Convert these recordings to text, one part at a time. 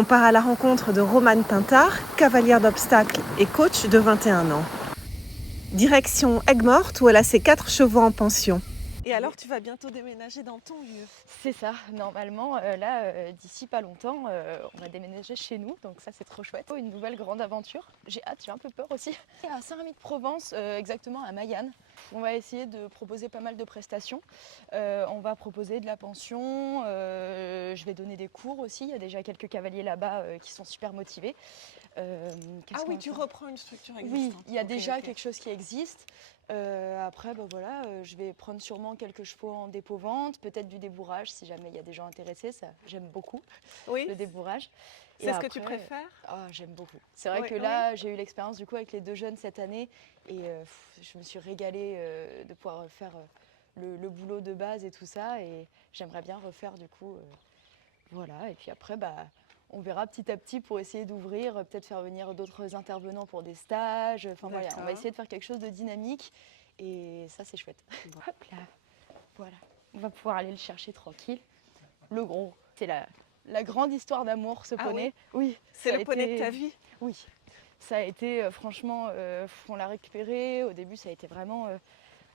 On part à la rencontre de Romane Pintard, cavalière d'obstacles et coach de 21 ans. Direction Aigues-Mortes où elle a ses 4 chevaux en pension. Et alors tu vas bientôt déménager dans ton lieu? C'est ça, normalement, d'ici pas longtemps, on va déménager chez nous, donc ça c'est trop chouette. Une nouvelle grande aventure, j'ai hâte, j'ai un peu peur aussi. À Saint-Rémy-de-Provence, exactement à Mayenne, on va essayer de proposer pas mal de prestations. On va proposer de la pension, je vais donner des cours aussi, il y a déjà quelques cavaliers là-bas qui sont super motivés. Ah oui, tu reprends une structure existante. Oui, il y a déjà ok. quelque chose qui existe. Après, je vais prendre sûrement quelques chevaux en dépôt-vente, peut-être du débourrage si jamais il y a des gens intéressés. Ça, j'aime beaucoup Oui, le débourrage. c'est ce que tu préfères? J'aime beaucoup. C'est vrai que là, j'ai eu l'expérience du coup avec les 2 jeunes cette année et je me suis régalée de pouvoir faire le boulot de base et tout ça. Et j'aimerais bien refaire du coup, voilà. Et puis après, on verra petit à petit pour essayer d'ouvrir, peut-être faire venir d'autres intervenants pour des stages. Enfin voilà, on va essayer de faire quelque chose de dynamique et ça c'est chouette. Bon. Hop là, voilà. On va pouvoir aller le chercher tranquille. Le gros, c'est la grande histoire d'amour, ce poney. Oui, c'est le poney de ta vie? Oui, ça a été franchement, on l'a récupéré. Au début, ça a été vraiment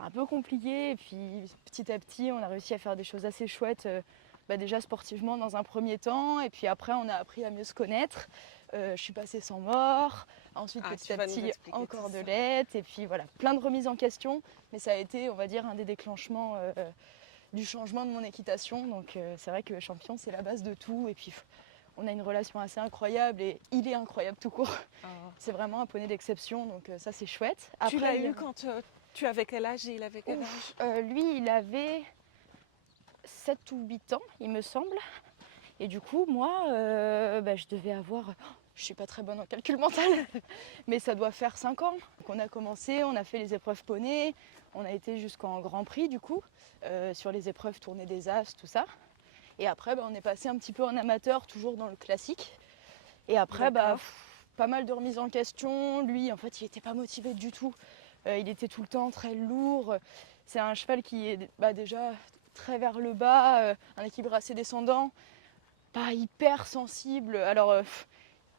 un peu compliqué. Et puis petit à petit, on a réussi à faire des choses assez chouettes. Déjà sportivement dans un premier temps, et puis après on a appris à mieux se connaître. Je suis passée sans mort, ensuite petit à petit encore de l'aide, et puis voilà, plein de remises en question, mais ça a été, on va dire, un des déclenchements du changement de mon équitation. Donc c'est vrai que le champion c'est la base de tout, et puis on a une relation assez incroyable et il est incroyable tout court. C'est vraiment un poney d'exception, donc ça c'est chouette. Après, tu l'as eu quand tu avais quel âge et il avait quel âge? Lui il avait 7 ou 8 ans, il me semble. Et du coup, moi, je devais avoir... Je suis pas très bonne en calcul mental, mais ça doit faire 5 ans qu'on a commencé, on a fait les épreuves poney, on a été jusqu'en Grand Prix du coup, sur les épreuves tournée des As, tout ça. Et après, on est passé un petit peu en amateur, toujours dans le classique. Et après, pas mal de remises en question. Lui, en fait, il n'était pas motivé du tout. Il était tout le temps très lourd. C'est un cheval qui est déjà très vers le bas, un équilibre assez descendant, pas hyper sensible. Alors,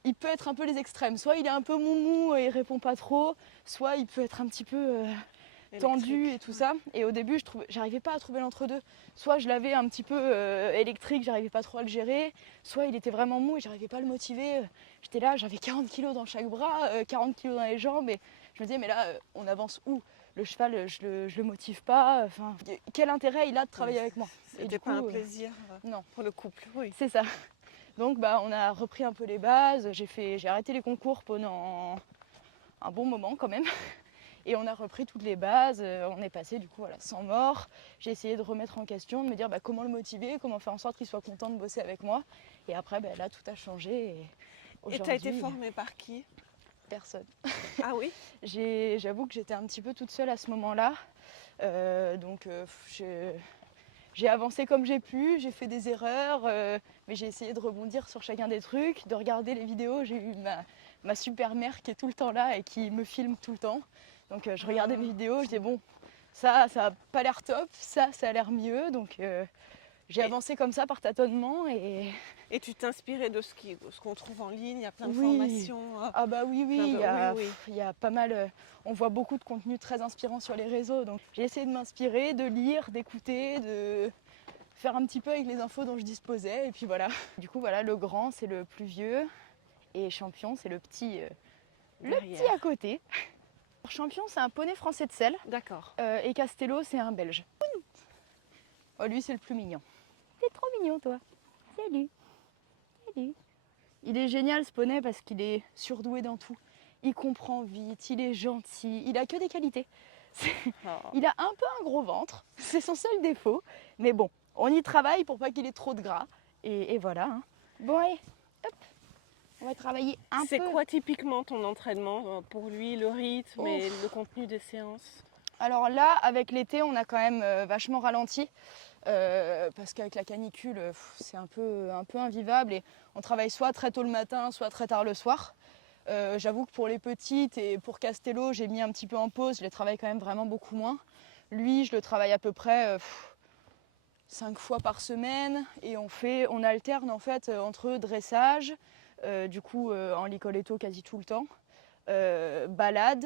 il peut être un peu les extrêmes. Soit il est un peu moumou et il répond pas trop, soit il peut être un petit peu tendu et tout ça. Et au début, j'arrivais pas à trouver l'entre-deux. Soit je l'avais un petit peu électrique, j'arrivais pas trop à le gérer, soit il était vraiment mou et j'arrivais pas à le motiver. J'étais là, j'avais 40 kilos dans chaque bras, 40 kilos dans les jambes, et je me disais, mais là, on avance où? Le cheval, je le motive pas. Enfin, quel intérêt il a de travailler avec moi? C'était pas un plaisir non. Pour le couple. Oui. C'est ça. Donc on a repris un peu les bases. J'ai arrêté les concours pendant un bon moment quand même. Et on a repris toutes les bases. On est passé du coup sans mort. J'ai essayé de remettre en question, de me dire comment le motiver, comment faire en sorte qu'il soit content de bosser avec moi. Et après, là, tout a changé. Et tu as été formée par qui? Personne. Ah oui? J'avoue que j'étais un petit peu toute seule à ce moment-là. J'ai avancé comme j'ai pu, j'ai fait des erreurs, mais j'ai essayé de rebondir sur chacun des trucs, de regarder les vidéos. J'ai eu ma super mère qui est tout le temps là et qui me filme tout le temps. Donc je regardais mes vidéos, je disais bon, ça a pas l'air top, ça a l'air mieux. Donc j'ai avancé comme ça par tâtonnement. Et tu t'inspirais de ce qu'on trouve en ligne, il y a plein de formations. Ah oui, il y a pas mal, on voit beaucoup de contenu très inspirant sur les réseaux. Donc j'ai essayé de m'inspirer, de lire, d'écouter, de faire un petit peu avec les infos dont je disposais. Et puis voilà. Du coup, le grand, c'est le plus vieux. Et champion, c'est le petit à côté. Champion, c'est un poney français de selle. D'accord. Et Castello, c'est un belge. Oh, lui, c'est le plus mignon. T'es trop mignon, toi. Salut. Salut. Il est génial, ce poney, parce qu'il est surdoué dans tout. Il comprend vite, il est gentil, il a que des qualités. Il a un peu un gros ventre, c'est son seul défaut. Mais bon, on y travaille pour pas qu'il ait trop de gras. Et voilà. Hein. Bon, allez, hop. On va travailler un peu. C'est quoi typiquement ton entraînement pour lui, le rythme et le contenu des séances? Alors là, avec l'été, on a quand même vachement ralenti. Parce qu'avec la canicule, c'est un peu invivable. Et on travaille soit très tôt le matin, soit très tard le soir. J'avoue que pour les petites et pour Castello, j'ai mis un petit peu en pause. Je les travaille quand même vraiment beaucoup moins. Lui, je le travaille à peu près 5 fois par semaine et on alterne en fait entre dressage, du coup en Licoletto quasi tout le temps, balade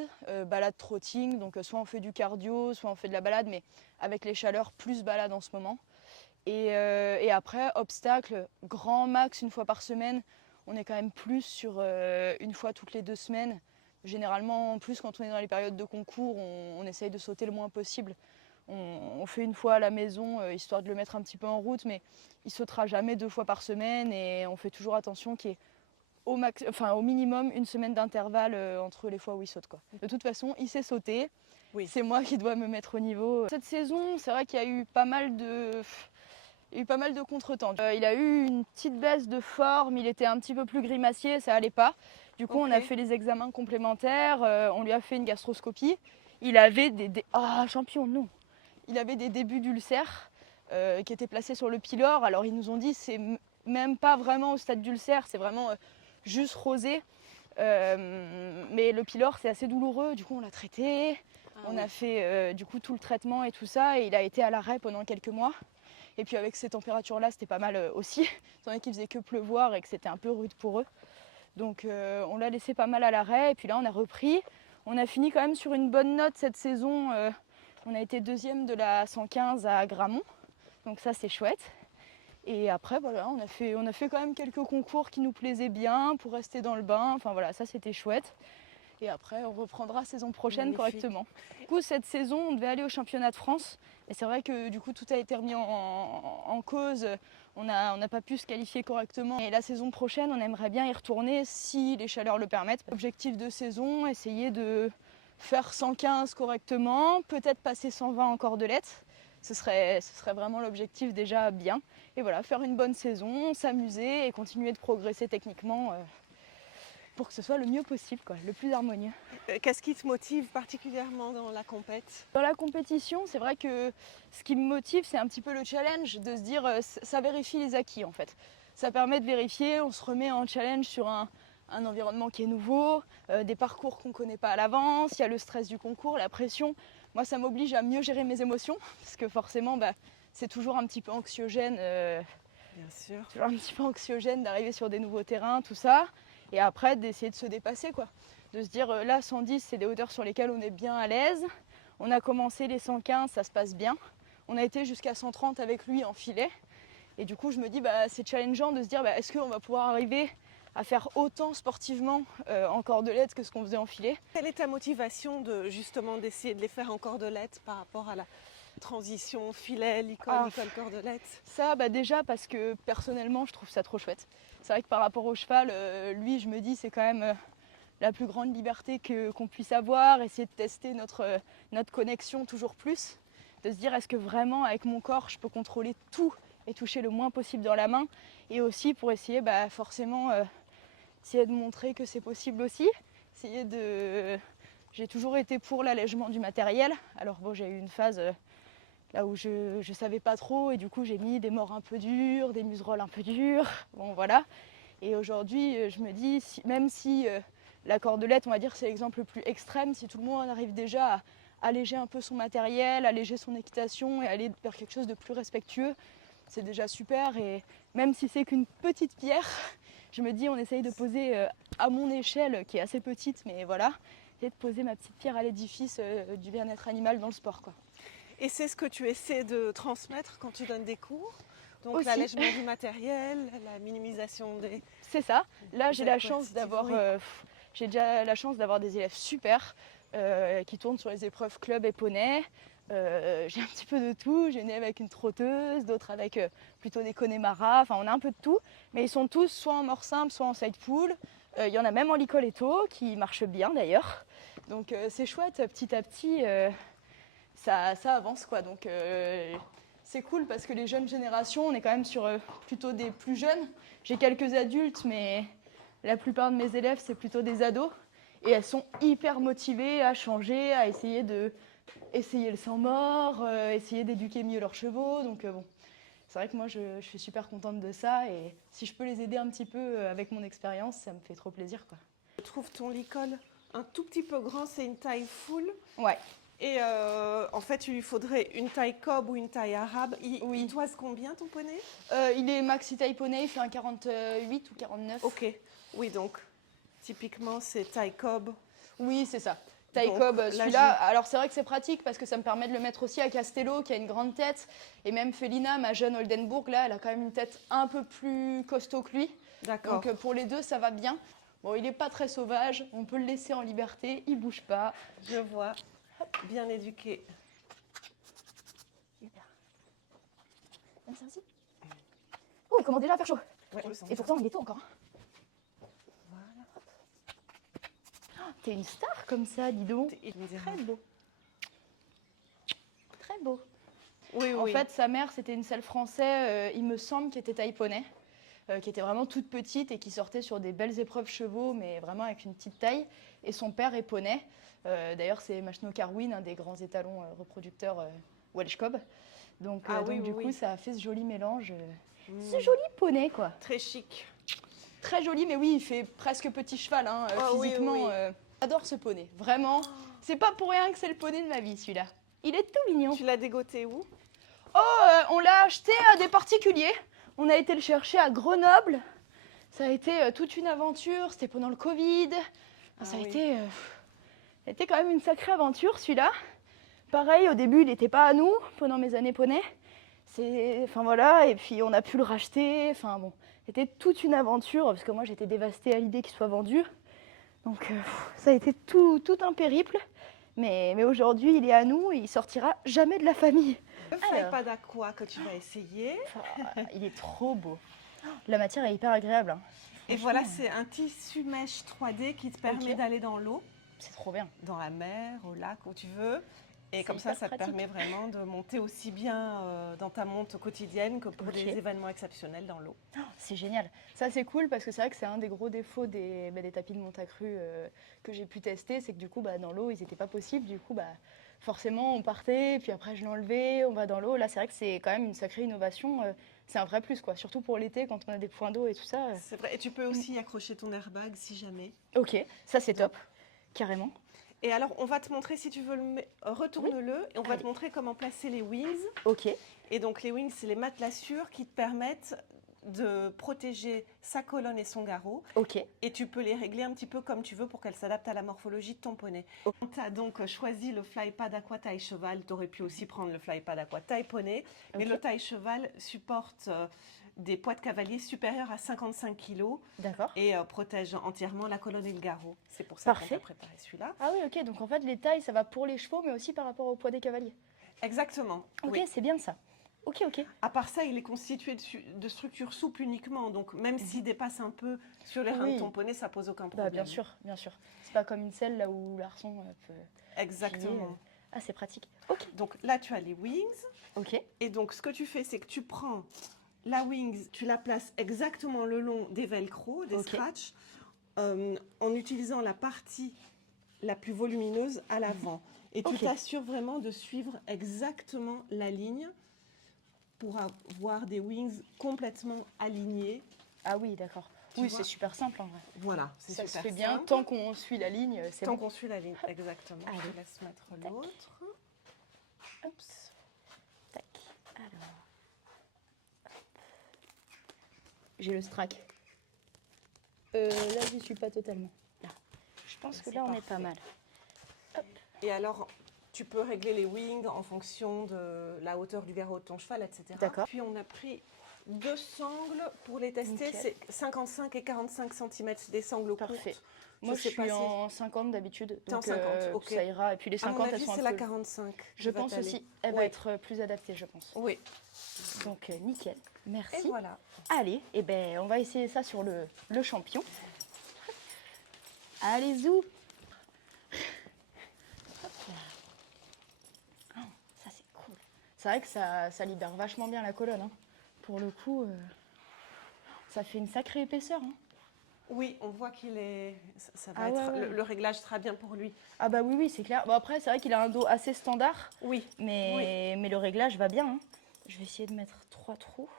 trotting, donc soit on fait du cardio, soit on fait de la balade, mais avec les chaleurs, plus balade en ce moment. Et après, obstacle, grand max une fois par semaine. On est quand même plus sur une fois toutes les 2 semaines. Généralement, en plus, quand on est dans les périodes de concours, on essaye de sauter le moins possible. On fait une fois à la maison, histoire de le mettre un petit peu en route, mais il sautera jamais 2 fois par semaine et on fait toujours attention qu'il y ait au minimum une semaine d'intervalle entre les fois où il saute, quoi. De toute façon, il sait sauter. Oui. C'est moi qui dois me mettre au niveau. Cette saison, c'est vrai qu'il y a eu pas mal de contretemps. Il a eu une petite baisse de forme, il était un petit peu plus grimacier, ça allait pas. Du coup, on a fait les examens complémentaires, on lui a fait une gastroscopie. Il avait champion, non. Il avait des débuts d'ulcère qui étaient placés sur le pylore. Alors ils nous ont dit c'est même pas vraiment au stade d'ulcère, c'est vraiment juste rosé. Mais le pylore c'est assez douloureux, du coup on l'a traité. On a fait du coup tout le traitement et tout ça, et il a été à l'arrêt pendant quelques mois. Et puis avec ces températures-là, c'était pas mal aussi, étant donné qu'il faisait que pleuvoir et que c'était un peu rude pour eux. Donc on l'a laissé pas mal à l'arrêt, et puis là on a repris. On a fini quand même sur une bonne note cette saison. On a été 2e de la 115 à Gramont, donc ça c'est chouette. Et après voilà, on a fait quand même quelques concours qui nous plaisaient bien pour rester dans le bain. Enfin voilà, ça c'était chouette. Et après, on reprendra saison prochaine correctement. Du coup, cette saison, on devait aller au championnat de France. Et c'est vrai que du coup, tout a été remis en cause. On n'a pas pu se qualifier correctement. Et la saison prochaine, on aimerait bien y retourner si les chaleurs le permettent. Objectif de saison, essayer de faire 115 correctement, peut-être passer 120 en cordelette. Ce serait vraiment l'objectif déjà bien. Et voilà, faire une bonne saison, s'amuser et continuer de progresser techniquement. Pour que ce soit le mieux possible, quoi, le plus harmonieux. Qu'est-ce qui te motive particulièrement dans la compète ? Dans la compétition, c'est vrai que ce qui me motive, c'est un petit peu le challenge, de se dire, ça vérifie les acquis en fait. Ça permet de vérifier, on se remet en challenge sur un environnement qui est nouveau, des parcours qu'on ne connaît pas à l'avance, il y a le stress du concours, la pression. Moi, ça m'oblige à mieux gérer mes émotions, parce que forcément, c'est toujours un petit peu anxiogène. Bien sûr. Toujours un petit peu anxiogène d'arriver sur des nouveaux terrains, tout ça. Et après, d'essayer de se dépasser, quoi. De se dire, là, 110, c'est des hauteurs sur lesquelles on est bien à l'aise. On a commencé les 115, ça se passe bien. On a été jusqu'à 130 avec lui en filet. Et du coup, je me dis, c'est challengeant de se dire, est-ce qu'on va pouvoir arriver à faire autant sportivement en cordelette que ce qu'on faisait en filet. Quelle est ta motivation d'essayer de les faire en cordelette par rapport à la transition filet, licol, cordelette? Ça, déjà parce que personnellement, je trouve ça trop chouette. C'est vrai que par rapport au cheval, lui, je me dis, c'est quand même la plus grande liberté qu'on puisse avoir, essayer de tester notre connexion toujours plus, de se dire, est-ce que vraiment, avec mon corps, je peux contrôler tout et toucher le moins possible dans la main, et aussi pour essayer, forcément, essayer de montrer que c'est possible aussi, J'ai toujours été pour l'allègement du matériel. Alors bon, j'ai eu une phase là où je savais pas trop, et du coup j'ai mis des morts un peu durs, des muserolles un peu durs, bon voilà. Et aujourd'hui je me dis, même si la cordelette, on va dire, c'est l'exemple le plus extrême, si tout le monde arrive déjà à alléger un peu son matériel, alléger son équitation et aller vers quelque chose de plus respectueux, c'est déjà super. Et même si c'est qu'une petite pierre, je me dis, on essaye de poser à mon échelle, qui est assez petite, mais voilà, essayer de poser ma petite pierre à l'édifice du bien-être animal dans le sport, quoi. Et c'est ce que tu essaies de transmettre quand tu donnes des cours? Donc l'allègement du matériel, la minimisation des... C'est ça. Là, j'ai la chance d'avoir... j'ai déjà la chance d'avoir des élèves super qui tournent sur les épreuves club et poney. J'ai un petit peu de tout. J'ai une élève avec une trotteuse, d'autres avec plutôt des Connemara. Enfin, on a un peu de tout. Mais ils sont tous soit en mort simple, soit en side pull. Il y en a même en Licoletto qui marchent bien d'ailleurs. Donc c'est chouette, petit à petit... ça avance, quoi. Donc c'est cool parce que les jeunes générations, on est quand même sur plutôt des plus jeunes. J'ai quelques adultes, mais la plupart de mes élèves, c'est plutôt des ados. Et elles sont hyper motivées à changer, à essayer le sans-mort, essayer d'éduquer mieux leurs chevaux. Donc bon, c'est vrai que moi, je suis super contente de ça. Et si je peux les aider un petit peu avec mon expérience, ça me fait trop plaisir, quoi. Je trouve ton licol un tout petit peu grand, c'est une taille full. Ouais. Et en fait, il lui faudrait une taille cob ou une taille arabe. Il doit combien ton poney? Il est maxi taille poney, il fait un 48 ou 49. Ok, oui, donc typiquement c'est taille cob. Oui, c'est ça. Taille Donc, cob, là, celui-là, alors c'est vrai que c'est pratique parce que ça me permet de le mettre aussi à Castello qui a une grande tête. Et même Félina, ma jeune Oldenburg, là, elle a quand même une tête un peu plus costaud que lui. D'accord. Donc pour les deux, ça va bien. Bon, il n'est pas très sauvage, on peut le laisser en liberté, il bouge pas. Je vois, bien éduqué. Super. Même ça aussi. Oh, il commence déjà à faire chaud. Ouais, je le sens. Et pourtant, il est tôt encore. Voilà. Oh, t'es une star comme ça, dis donc. Très beau. Très beau. Oui, En oui. fait, sa mère, c'était une selle français, il me semble, qui était taille poney, qui était vraiment toute petite et qui sortait sur des belles épreuves chevaux, mais vraiment avec une petite taille. Et son père est poney. D'ailleurs, c'est Machno Carwin, un des grands étalons reproducteurs Welsh Cob. Donc, du coup, ça a fait ce joli mélange. Ce joli poney, quoi. Très chic. Très joli, mais oui, il fait presque petit cheval, hein, physiquement. Oui, oui. J'adore ce poney, vraiment. C'est pas pour rien que c'est le poney de ma vie, celui-là. Il est tout mignon. Tu l'as dégoté où? On l'a acheté à des particuliers. On a été le chercher à Grenoble. Ça a été toute une aventure. C'était pendant le Covid. Ça a été quand même une sacrée aventure, celui-là. Pareil, au début, il n'était pas à nous pendant mes années poney. Enfin voilà, et puis on a pu le racheter. Enfin bon, c'était toute une aventure parce que moi j'étais dévastée à l'idée qu'il soit vendu. Donc ça a été tout un périple. Mais aujourd'hui, il est à nous et il sortira jamais de la famille. Le fly-pad aqua que tu vas essayer. Il est trop beau. La matière est hyper agréable. Hein. Et voilà, c'est un tissu mèche 3D qui te permet d'aller dans l'eau. C'est trop bien. Dans la mer, au lac, où tu veux. Et comme ça te pratique. permet vraiment de monter aussi bien dans ta monte quotidienne que pour des événements exceptionnels dans l'eau. Oh, c'est génial. Ça, c'est cool parce que c'est vrai que c'est un des gros défauts des tapis de monte accru que j'ai pu tester. C'est que du coup, dans l'eau, ils n'étaient pas possibles. Du coup, forcément, on partait, puis après, je l'enlevais, on va dans l'eau. Là, c'est vrai que c'est quand même une sacrée innovation. C'est un vrai plus, quoi. Surtout pour l'été, quand on a des points d'eau et tout ça. C'est vrai. Et tu peux aussi accrocher ton airbag si jamais. Ok, ça, c'est top. Carrément. Et alors, on va te montrer, si tu veux, retourne-le, et on va te montrer comment placer les wings. Ok. Et donc, les wings, c'est les matelassures qui te permettent de protéger sa colonne et son garrot. Ok. Et tu peux les régler un petit peu comme tu veux pour qu'elles s'adaptent à la morphologie de ton poney. Tu as donc choisi le flypad aqua taille cheval. Tu aurais pu aussi prendre le flypad aqua taille poney. Mais le taille cheval supporte des poids de cavalier supérieurs à 55 kg. D'accord. Et protège entièrement la colonne et le garrot. C'est pour ça qu'on a préparé celui-là. Ah oui, ok. Donc en fait, les tailles, ça va pour les chevaux, mais aussi par rapport au poids des cavaliers. Exactement. Ok, oui. C'est bien ça. Ok. À part ça, il est constitué de structures souples uniquement. Donc même s'il dépasse un peu sur les reins de ton poney, ça pose aucun problème. Bien sûr. C'est pas comme une selle là où l'arçon peut... Exactement. Filer. Ah, c'est pratique. Ok. Donc là, tu as les wings. Ok. Et donc, ce que tu fais, c'est que tu prends la wings, tu la places exactement le long des velcro, des scratchs, en utilisant la partie la plus volumineuse à l'avant. Et tu t'assures vraiment de suivre exactement la ligne pour avoir des wings complètement alignés. Ah oui, d'accord. Oui, c'est super simple en vrai. Voilà, c'est super simple. Ça se fait simple. bien tant qu'on suit la ligne, c'est bon. Tant qu'on suit la ligne, exactement. Allez. Je laisse mettre l'autre. Oups. Tac. Alors. J'ai le strac. Là, j'y suis pas totalement. Là. Je pense que là, on est pas mal. Hop. Et alors, tu peux régler les wings en fonction de la hauteur du garrot de ton cheval, etc. D'accord. Puis on a pris 2 sangles pour les tester. C'est 55 et 45 cm. C'est des sangles Parfait. courtes. Moi, je suis en 50 d'habitude. T'es en Donc, 50, ça ira. Et puis les 50, à mon avis, elles sont c'est la 45. Je pense aussi. Elle va être plus adaptée, je pense. Oui. Donc, nickel. Merci. Et voilà. Allez, on va essayer ça sur le champion. Allez, zou. Ça, c'est cool. C'est vrai que ça libère vachement bien la colonne. Hein. Pour le coup, ça fait une sacrée épaisseur. Hein. Oui, on voit qu'il est... Ça va être... Ouais. Le réglage sera bien pour lui. Ah bah oui, c'est clair. Bon, après, c'est vrai qu'il a un dos assez standard. Oui. Mais le réglage va bien. Hein. Je vais essayer de mettre 3 trous.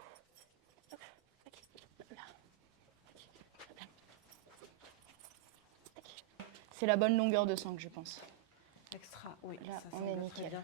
C'est la bonne longueur de sangle, je pense. Extra. Oui, là, ça on semble est très nickel. bien.